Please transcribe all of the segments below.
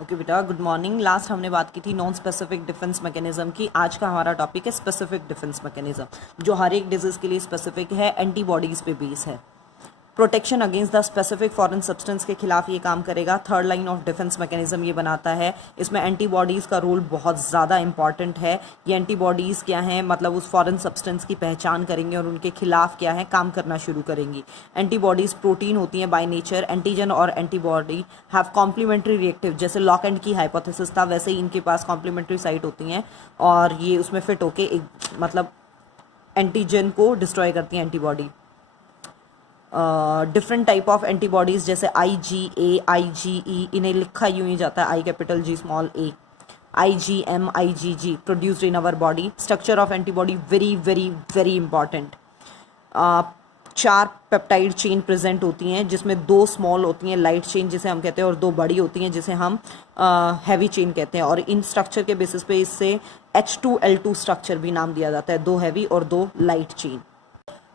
Okay बेटा, good morning. Last हमने बात की थी नॉन स्पेसिफिक डिफेंस मैकेनिज्म की। आज का हमारा टॉपिक है स्पेसिफिक डिफेंस मैकेनिज्म, जो हर एक डिजीज के लिए स्पेसिफिक है, एंटीबॉडीज पे बेस है। Protection against the specific foreign substance के खिलाफ ये काम करेगा। Third line of defence mechanism ये बनाता है। इसमें एंटीबॉडीज़ का रोल बहुत ज़्यादा इंपॉर्टेंट है। ये एंटीबॉडीज़ क्या हैं, मतलब उस फॉरेन सब्सटेंस की पहचान करेंगे और उनके खिलाफ क्या है काम करना शुरू करेंगी। एंटीबॉडीज़ प्रोटीन होती हैं बाय नेचर। एंटीजन और एंटीबॉडी हैव कॉम्प्लीमेंट्री रिएक्टिव, जैसे लॉक एंड की हाइपोथेसिस था वैसे ही इनके पास कॉम्प्लीमेंट्री साइट होती हैं और ये उसमें फिट होके एक मतलब एंटीजन को डिस्ट्रॉय करती हैं antibody. Different type of antibodies जैसे IgA, IgE, इन्हें लिखा यूँ ही जाता है I capital G small a, IgM, IgG produced in our body. Structure of antibody very very very important. 4 peptide chain present होती हैं, जिसमें 2 स्मॉल होती हैं लाइट चेन जिसे हम कहते हैं और 2 बड़ी होती हैं जिसे हम हैवी चेन कहते हैं। और इन स्ट्रक्चर के बेसिस पे इससे H2L2 स्ट्रक्चर भी नाम दिया जाता है, 2 हैवी और 2 light chain.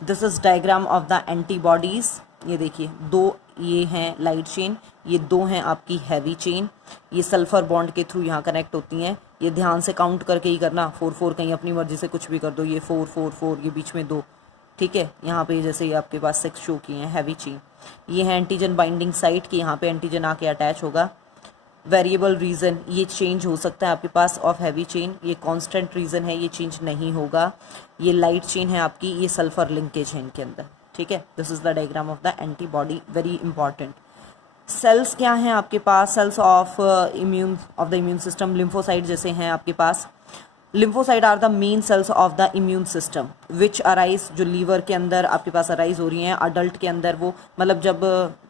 This is diagram of the antibodies. ये देखिए 2 ये हैं लाइट चेन, ये 2 हैं आपकी हैवी चेन। ये सल्फर बॉन्ड के थ्रू यहाँ कनेक्ट होती हैं। ये ध्यान से काउंट करके ही करना, 4 कहीं अपनी मर्जी से कुछ भी कर दो। ये 4 ये बीच में 2, ठीक है। यहाँ पे जैसे ये आपके पास 6 शो किए हैं हैवी चेन। ये है एंटीजन बाइंडिंग साइट कि यहाँ पे एंटीजन आके अटैच होगा। वेरिएबल रीजन ये चेंज हो सकता है आपके पास ऑफ हैवी चेन, ये कांस्टेंट रीजन है, ये चेंज नहीं होगा। ये लाइट चेन है आपकी, ये सल्फर लिंकेज है इनके अंदर, ठीक है। This is the diagram of the antibody, very important. Cells क्या हैं आपके पास, cells of the immune system, lymphocyte जैसे हैं आपके पास। Lymphocyte are the main cells of the immune system which arise, जो लीवर के अंदर आपके पास अराइज हो रही हैं। अडल्ट के अंदर वो मतलब जब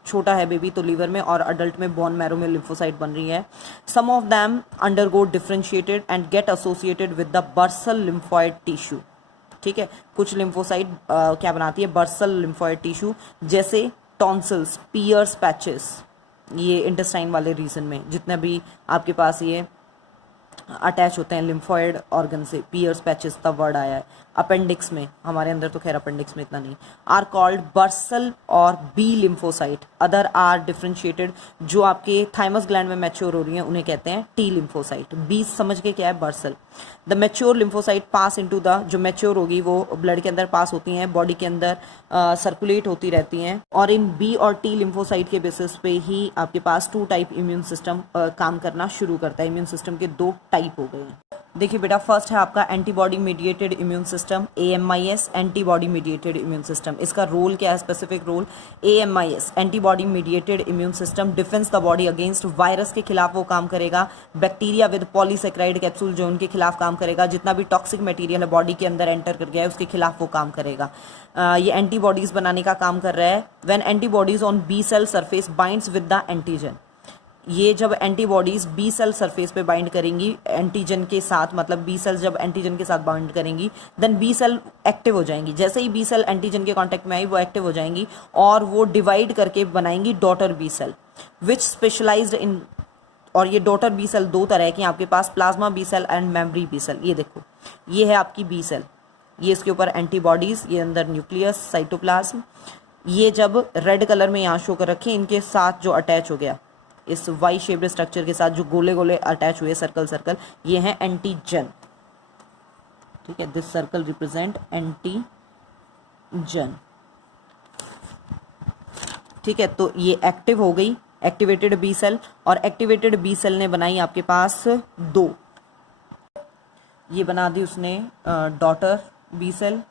छोटा है बेबी तो लीवर में, और अडल्ट में बोन मैरो में लिम्फोसाइट बन रही है। Some of them undergo differentiated and get associated with the bursal lymphoid tissue, ठीक है। कुछ लिम्फोसाइट क्या बनाती है, बर्सल लिम्फॉइड टिश्यू, जैसे टॉन्सिल्स, पियर्स पैचेस, ये इंटेस्टाइन वाले रीजन में जितने भी आपके पास ये अटैच होते हैं लिम्फॉइड ऑर्गन से। पियर्स पैचेस का वर्ड आया है। अपेंडिक्स में, हमारे अंदर तो खैर अपेंडिक्स में इतना नहीं, आर कॉल्ड बर्सल और B lymphocyte. Other are differentiated, जो आपके थाइमस ग्लैंड में मैच्योर हो रही हैं उन्हें कहते हैं टी लिम्फोसाइट। बी समझ के क्या है, bursal. The mature lymphocyte pass into the, जो मैच्योर होगी वो ब्लड के अंदर पास होती हैं, बॉडी के अंदर सर्कुलेट होती रहती हैं। और इन बी और टी लिम्फोसाइट के बेसिस पे ही आपके पास 2 टाइप इम्यून सिस्टम काम करना शुरू करता है। इम्यून सिस्टम के 2 टाइप हो गए हैं। देखिए बेटा, फर्स्ट है आपका antibody mediated immune system, AMIS, antibody mediated immune system. इसका रोल क्या है, specific role. AMIS antibody mediated immune system defence the body against virus के खिलाफ वो काम करेगा। बैक्टीरिया विद पॉलीसेक्राइड कैप्सूल, जो उनके खिलाफ काम करेगा। जितना भी टॉक्सिक मटेरियल है बॉडी के अंदर एंटर कर गया है उसके खिलाफ वो काम करेगा। ये एंटीबॉडीज बनाने का काम कर रहा है। When antibodies on B cell surface binds with the antigen, ये जब एंटीबॉडीज बी सेल सरफेस पे बाइंड करेंगी एंटीजन के साथ, मतलब बी सेल जब एंटीजन के साथ बाइंड करेंगी देन बी सेल एक्टिव हो जाएंगी। जैसे ही बी सेल एंटीजन के कांटेक्ट में आई वो एक्टिव हो जाएंगी और वो डिवाइड करके बनाएंगी daughter B cell which specialised in. और ये डॉटर बी सेल 2 तरह की आपके पास, plasma B cell and memory B cell. ये देखो, ये है आपकी बी सेल, ये इसके ऊपर एंटीबॉडीज, ये अंदर न्यूक्लियस, साइटोप्लाज्म। ये जब रेड कलर में यहाँ शो कर रखे, इनके साथ जो अटैच हो गया इस वाई शेप्ड स्ट्रक्चर के साथ, जो गोले गोले अटैच हुए सर्कल सर्कल, ये है एंटीजन, ठीक है। दिस सर्कल रिप्रेजेंट एंटीजन, ठीक है। तो ये एक्टिव हो गई, एक्टिवेटेड बी सेल। और एक्टिवेटेड बी सेल ने बनाई आपके पास 2, ये बना दी उसने daughter B cell,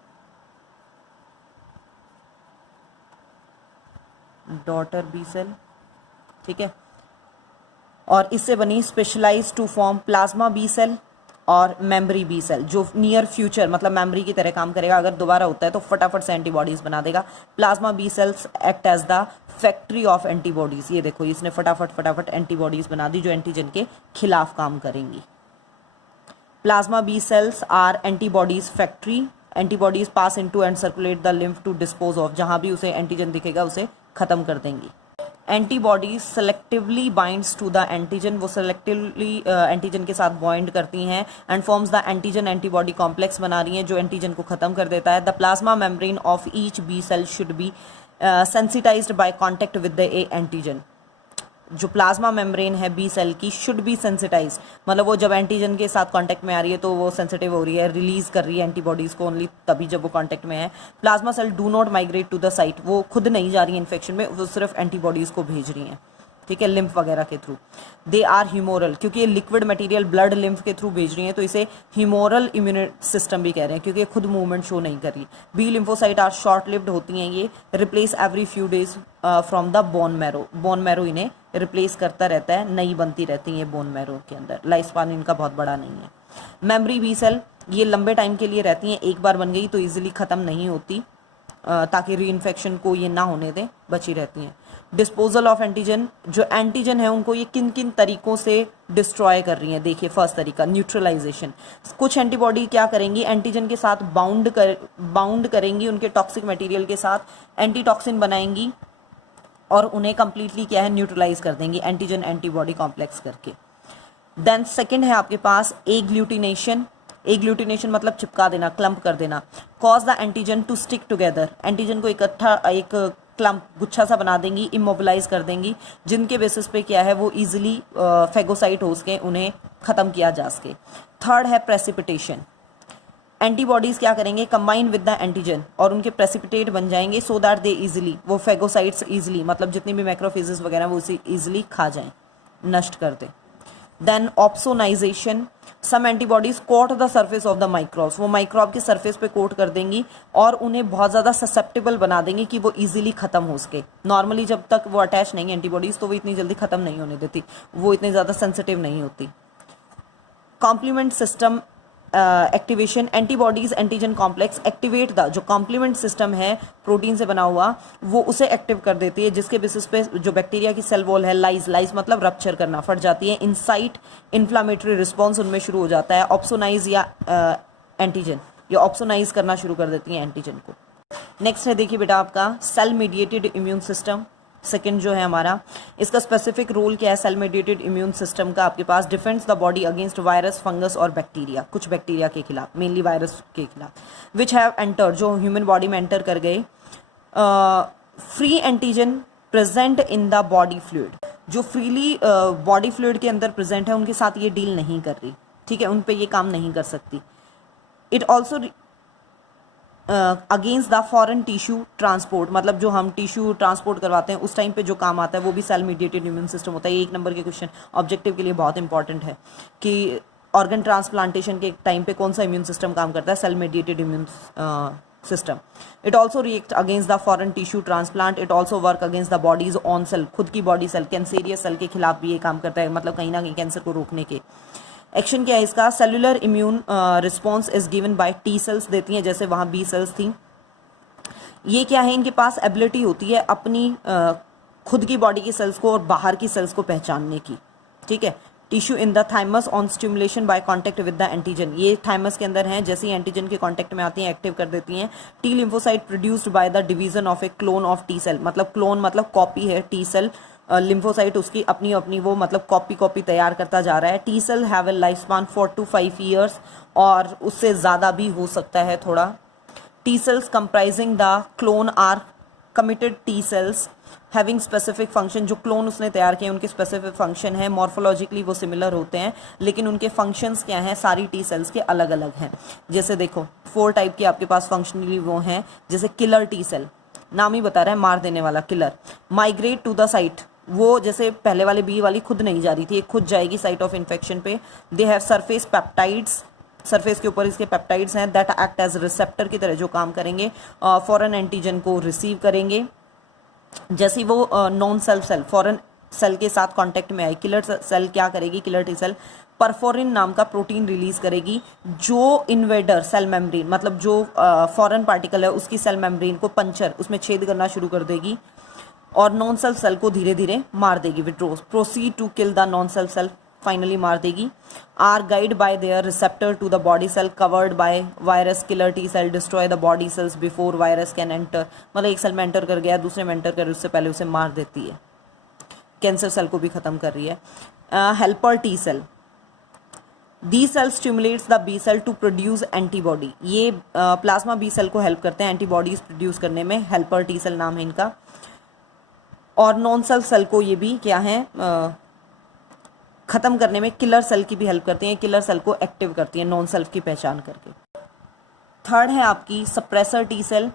daughter B cell, ठीक है। और इससे बनी specialise to form plasma B cell और मेमोरी बी सेल, जो नियर फ्यूचर मतलब मेमोरी की तरह काम करेगा। अगर दोबारा होता है तो फटाफट से एंटीबॉडीज बना देगा। Plasma B cells act as the factory of antibodies. ये देखो, इसने फटाफट एंटीबॉडीज बना दी जो एंटीजन के खिलाफ काम करेंगी। Plasma B cells are antibodies factory. Antibodies pass into and circulate the lymph to dispose of, जहां भी उसे एंटीजन दिखेगा उसे खत्म कर देंगी। Antibodies selectively binds to the antigen, वो सेलेक्टिवली एंटीजन के साथ बॉइंड करती हैं and forms the antigen antibody complex बना रही हैं जो एंटीजन को खत्म कर देता है। The plasma membrane of each B cell should be sensitised by contact with the antigen. जो प्लाज्मा मेम्ब्रेन है बी सेल की शुड बी सेंसिटाइज, मतलब वो जब एंटीजन के साथ कांटेक्ट में आ रही है तो वो सेंसिटिव हो रही है, रिलीज कर रही है एंटीबॉडीज को ओनली तभी जब वो कांटेक्ट में है। Plasma cell do not migrate to the site, वो खुद नहीं जा रही है इन्फेक्शन में, वो सिर्फ एंटीबॉडीज को भेज रही हैं, ठीक है, लिम्फ वगैरह के थ्रू। दे आर ह्यूमोरल, क्योंकि ये लिक्विड मटेरियल ब्लड लिम्फ के थ्रू भेज रही हैं तो इसे ह्यूमोरल इम्यून सिस्टम भी कह रहे हैं, क्योंकि ये खुद मूवमेंट शो नहीं कर रही। B lymphocyte are short lived होती हैं, ये replace every few days from the bone marrow, bone marrow इन्हें रिप्लेस करता रहता है, नई बनती रहती है बोन मैरो के अंदर, लाइफ स्पान इनका बहुत बड़ा नहीं है। मेमोरी बी सेल, ये लंबे टाइम के लिए रहती हैं, एक बार बन गई तो ईजिली ख़त्म नहीं होती, ताकि री इन्फेक्शन को ये ना होने दें, बची रहती हैं। डिस्पोजल ऑफ एंटीजन, जो एंटीजन है उनको ये किन किन तरीकों से डिस्ट्रॉय कर रही हैं, देखिए फर्स्ट तरीका न्यूट्रलाइजेशन। कुछ एंटीबॉडी क्या करेंगी, एंटीजन के साथ बाउंड करेंगी, उनके टॉक्सिक मटेरियल के साथ एंटीटॉक्सिन बनाएंगी और उन्हें कंप्लीटली क्या है न्यूट्रलाइज कर देंगी एंटीजन एंटीबॉडी कॉम्प्लेक्स करके। देन सेकंड है आपके पास एग्लूटिनेशन, एग्लूटिनेशन मतलब चिपका देना, क्लम्प कर देना। Cause the antigen to stick together, antigen को इकट्ठा एक क्लम्प गुच्छा सा बना देंगी, इमोबिलाइज कर देंगी, जिनके बेसिस पे क्या है वो इजीली फेगोसाइट हो सके, उन्हें खत्म किया जा सके। थर्ड है प्रेसिपिटेशन, एंटीबॉडीज क्या करेंगे कंबाइन विद द एंटीजन और उनके प्रेसिपिटेट बन जाएंगे सो दैट दे इजीली, वो फेगोसाइट्स इजीली मतलब जितनी भी मैक्रोफेजेस वगैरह वो उसे इजीली खा जाएं, नष्ट कर दें। Then opsonisation, some antibodies coat the surface of the microbes, वो माइक्रोब के सरफेस पे कोट कर देंगी और उन्हें बहुत ज़्यादा ससेप्टेबल बना देंगी कि वो इजीली खत्म हो सके। नॉर्मली जब तक वो अटैच नहीं है एंटीबॉडीज तो वो इतनी जल्दी खत्म नहीं होने देती, वो इतनी ज़्यादा सेंसिटिव नहीं होती। Complement system activation, antibodies antigen complex activate the, जो कॉम्प्लीमेंट सिस्टम है प्रोटीन से बना हुआ वो उसे एक्टिव कर देती है, जिसके बेसिस पे जो बैक्टीरिया की सेल वॉल है लाइज मतलब रप्चर करना, फट जाती है। इनसाइट इन्फ्लामेटरी रिस्पॉन्स उनमें शुरू हो जाता है, ऑप्सोनाइज या एंटीजन या ऑप्सोनाइज करना शुरू कर देती है एंटीजन को। नेक्स्ट है देखिए बेटा आपका cell mediated immune system, second जो है हमारा, इसका स्पेसिफिक रोल क्या है सेल मीडिएटेड इम्यून सिस्टम का, आपके पास defends the body against virus, fungus और बैक्टीरिया, कुछ बैक्टीरिया के खिलाफ, मेनली वायरस के खिलाफ, विच हैव एंटर, जो ह्यूमन बॉडी में एंटर कर गए। Free antigen present in the body fluid, जो फ्रीली बॉडी फ्लूइड के अंदर प्रेजेंट है उनके साथ ये डील नहीं कर रही, ठीक है, उन पे ये काम नहीं कर सकती। It also against the foreign tissue transport, मतलब जो हम टिश्यू ट्रांसपोर्ट करवाते हैं उस टाइम पे जो काम आता है वो भी सेल मीडिएटेड इम्यून सिस्टम होता है। ये एक नंबर के क्वेश्चन ऑब्जेक्टिव के लिए बहुत इंपॉर्टेंट है कि ऑर्गन ट्रांसप्लांटेशन के टाइम पे कौन सा इम्यून सिस्टम काम करता है, cell mediated immune system. It also react against the foreign tissue transplant, it also work against the body's own cell, खुद की बॉडी सेल, कैंसेरियस सेल के खिलाफ भी ये काम करता है, मतलब कहीं ना कहीं कैंसर को रोकने के। एक्शन क्या है इसका, cellular immune response is given by T cells देती हैं, जैसे वहाँ बी सेल्स थी। ये क्या है, इनके पास एबिलिटी होती है अपनी खुद की बॉडी की सेल्स को और बाहर की सेल्स को पहचानने की, ठीक है। Tissue in the thymus on stimulation by contact with the antigen, ये थाइमस के अंदर हैं, जैसे ही एंटीजन के कांटेक्ट में आती हैं एक्टिव कर देती हैं। T lymphocyte produced by the division of a clone of T cell, मतलब क्लोन मतलब कॉपी है, टी सेल लिम्फोसाइट उसकी अपनी वो मतलब कॉपी तैयार करता जा रहा है। T cell have a life span 4 to 5 years और उससे ज़्यादा भी हो सकता है थोड़ा। T cells comprising the clone are committed T cells having specific function, जो क्लोन उसने तैयार किए उनके स्पेसिफिक फंक्शन है, मॉर्फोलॉजिकली वो सिमिलर होते हैं लेकिन उनके फंक्शंस क्या हैं, सारी टी सेल्स के अलग अलग हैं। जैसे देखो 4 टाइप के आपके पास फंक्शनली वो हैं, जैसे किलर टी सेल, नाम ही बता रहा है मार देने वाला, killer. Migrate to the site, वो जैसे पहले वाले बी वाली खुद नहीं जा रही थी, खुद जाएगी साइट ऑफ इन्फेक्शन पे। They have surface peptides, surface के ऊपर इसके पेप्टाइड्स हैं दैट एक्ट एज रिसेप्टर की तरह जो काम करेंगे, फॉरेन एंटीजन को रिसीव करेंगे। जैसे वो non self cell foreign cell के साथ कांटेक्ट में आई, किलर सेल क्या करेगी, किलर टी सेल परफोरिन नाम का प्रोटीन रिलीज करेगी जो इन्वेडर सेल मेम्ब्रेन, मतलब जो फॉरेन पार्टिकल है उसकी सेल मेम्ब्रेन को पंचर, उसमें छेद करना शुरू कर देगी और नॉन सेल्फ सेल को धीरे धीरे मार देगी, withdraws proceed to kill the non self cell, finally मार देगी। Are guided by their receptor to the body cell covered by virus, killer T cell destroy the body cells before virus can enter, मतलब एक cell में enter कर गया दूसरे में enter कर उससे पहले उसे मार देती है, कैंसर सेल को भी खत्म कर रही है। Helper T cell, the cell stimulates the B cell to produce antibody, ये प्लाज्मा बी सेल को हेल्प करते हैं एंटीबॉडीज प्रोड्यूस करने में, हेल्पर टी सेल नाम है इनका। और नॉन सेल्फ सेल को ये भी क्या है ख़त्म करने में किलर सेल की भी हेल्प करती हैं, किलर सेल को एक्टिव करती हैं नॉन सेल्फ की पहचान करके। थर्ड है आपकी सप्रेसर टी सेल।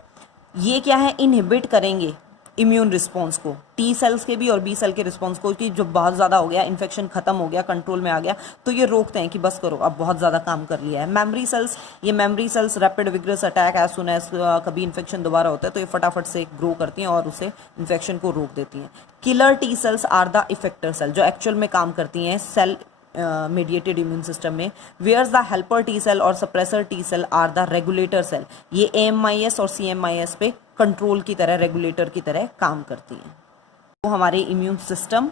ये क्या है, इनहिबिट करेंगे इम्यून रिस्पॉन्स को, टी सेल्स के भी और बी सेल के रिस्पॉन्स को, कि जो बहुत ज़्यादा हो गया, इन्फेक्शन खत्म हो गया, कंट्रोल में आ गया, तो ये रोकते हैं कि बस करो, अब बहुत ज़्यादा काम कर लिया है। मेमोरी सेल्स, ये memory cells rapid vigorous attack as soon as कभी इन्फेक्शन दोबारा होता है तो ये फटाफट से ग्रो करती हैं और उसे इन्फेक्शन को रोक देती हैं। Killer T cells are the effector cell, जो एक्चुअल में काम करती हैं सेल mediated immune system में। whereas the helper T cell और suppressor T cell are the regulator cell, ये AMIS और CMIS पे कंट्रोल की तरह, रेगुलेटर की तरह काम करती हैं। तो हमारे इम्यून सिस्टम